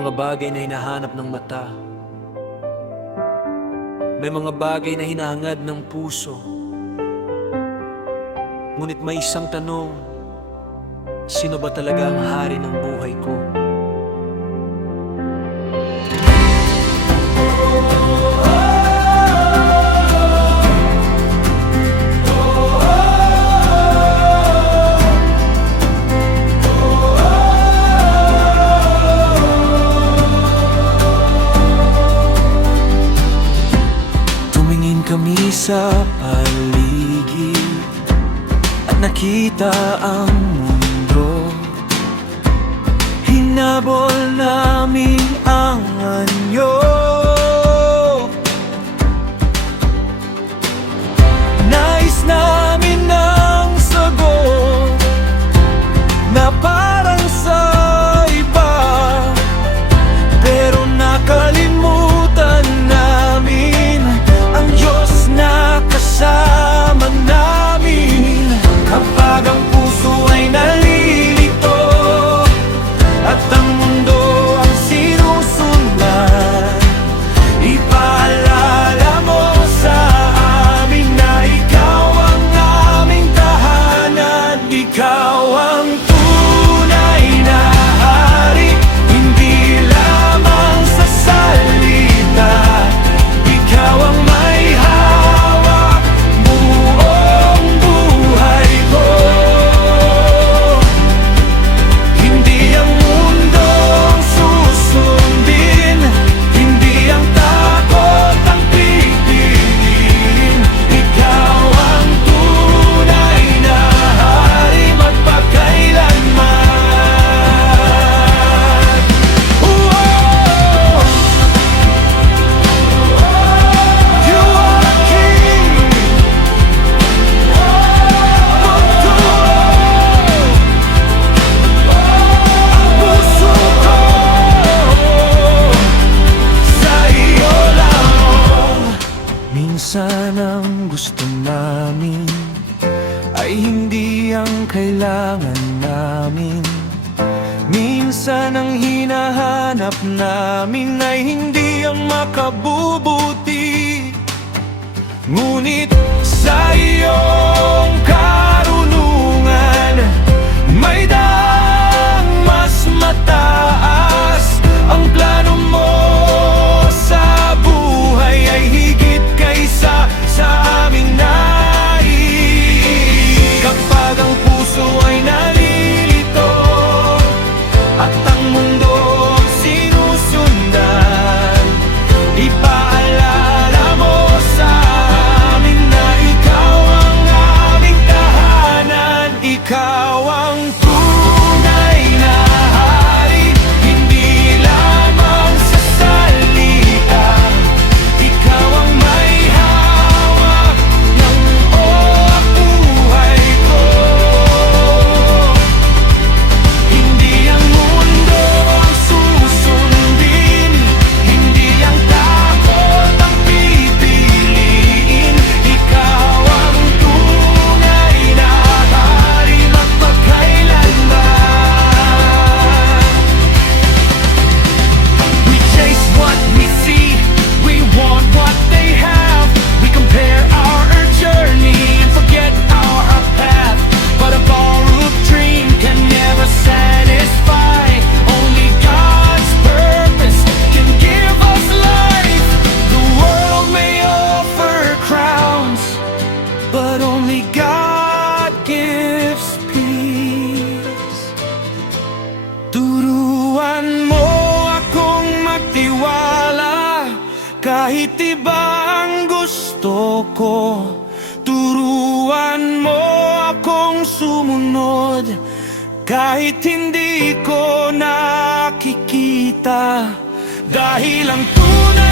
mga bagay na hinahanap ng mata. May mga bagay na hinahangad ng puso. Ngunit may isang tanong, sino ba talaga ang hari ng buhay ko? Kami sa paligid at nakita ang mundo. Hinabol namin ang anyo. Nais namin ng sagot na parang sa iba, pero nakalimutan namin ang Diyos na kasama namin. Kapag ang puso ay nalilito at ang mundo ang sinusundan, ipaalala mo sa amin na ikaw ang aming tahanan. Ikaw ang tunay na hari, hindi lamang sa salita. Ikaw ang minsan ang gusto namin ay hindi ang kailangan namin. Minsan ang hinahanap namin ay hindi ang makabubuti. Ngunit sa iyong karunungan may daang mas mataas. Ang plano mo sa buhay ay higit kaysa sa aming nais. Kapag ang puso ay nalilito at ang mundo sinusundan, ipaalala mo sa amin na ikaw ang aming tahanan. Ikaw ang tunay na hari, hindi lamang sa salita. Ikaw ang may hawak ng buhay ko. Hindi ang mundo ang susundin, hindi ang takot ang pipiliin. Ikaw ang tunay na hari, magpakailanman. We chase what we see, we want what they have. We compare our journey and forget our path. But a borrowed dream can never satisfy. Only God's purpose can give us life. The world may offer crowns, but only God gives peace. Turuan mo akong magtiwala kahit iba ang gusto ko. Turuan mo akong sumunod kahit hindi ko nakikita. Dahil ang tunay